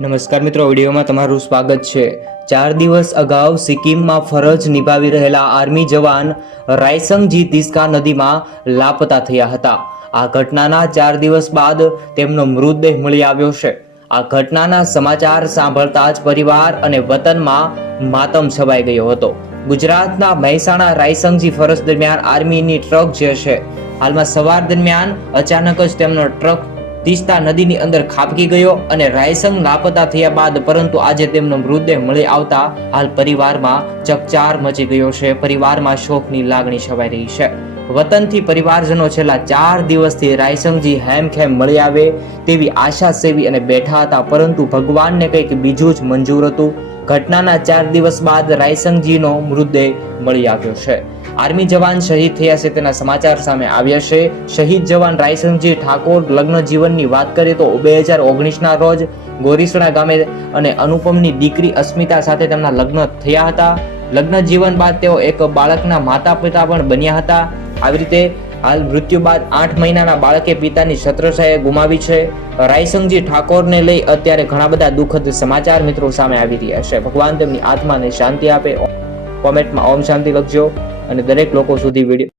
નમસ્કાર મિત્રો, વિડીયોમાં તમારું સ્વાગત છે। 4 દિવસ અગાઉ સિક્કિમમાં ફરજ નિભાવી રહેલા આર્મી જવાન રાયસંગજી તિસ્કા નદીમાં લાપતા થયા હતા। આ ઘટનાના 4 દિવસ બાદ તેમનો મૃતદેહ મળી આવ્યો છે। આ ઘટનાના સમાચાર સાંભળતા જ પરિવાર અને વતનમાં માતમ છવાઈ ગયો હતો। ગુજરાતના મહેસાણા રાયસંગજી ફરજ દરમિયાન આર્મીની ટ્રક જે છે, હાલમાં સવાર દરમિયાન અચાનક જ તેમનો ટ્રક તીસ્તા નદીની અંદર ખાબકી ગયો અને રાયસંગ લાપતા થયા બાદ પરંતુ આજે તેમનો મૃતદેહ મળી આવતા હાલ પરિવારમાં ચકચાર મચી ગયો છે। પરિવારમાં શોકની લાગણી છવાઈ રહી છે। વતનથી પરિવારજનો છેલ્લા 4 દિવસથી રાયસંગજી હેમખેમ મળી આવે તેવી આશા સેવી અને બેઠા હતા, પરંતુ ભગવાનને કંઈક બીજું જ મંજૂર હતું। ઘટનાના 4 દિવસ બાદ રાયસંગજીનો મૃતદેહ મળી આવ્યો છે। આર્મી જવાન શહીદ થયા છે તેના સમાચાર સામે આવ્યા છે। શહીદ જવાન રાયસંગજી ઠાકોર લગ્ન જીવનની વાત કરીએ તો 2019ના રોજ ગોરીસણા ગામે અને અનુપમની દીકરી અસ્મિતા સાથે તેમના લગ્ન થયા હતા। લગ્ન જીવન બાદ તેઓ એક બાળકના માતા પિતા પણ બન્યા હતા। આવી રીતે હાલ મૃત્યુ બાદ 8 મહિનાના બાળકે પિતાની છત્રછાયા ગુમાવી છે। રાયસંગજી ઠાકોરને લઈ અત્યારે ઘણા બધા દુઃખદ સમાચાર મિત્રો સામે આવી રહ્યા છે। ભગવાન તેમની આત્માને શાંતિ આપે। કોમેન્ટમાં ઓમ શાંતિ લખજો અને દરેક લોકો સુધી વિડીયો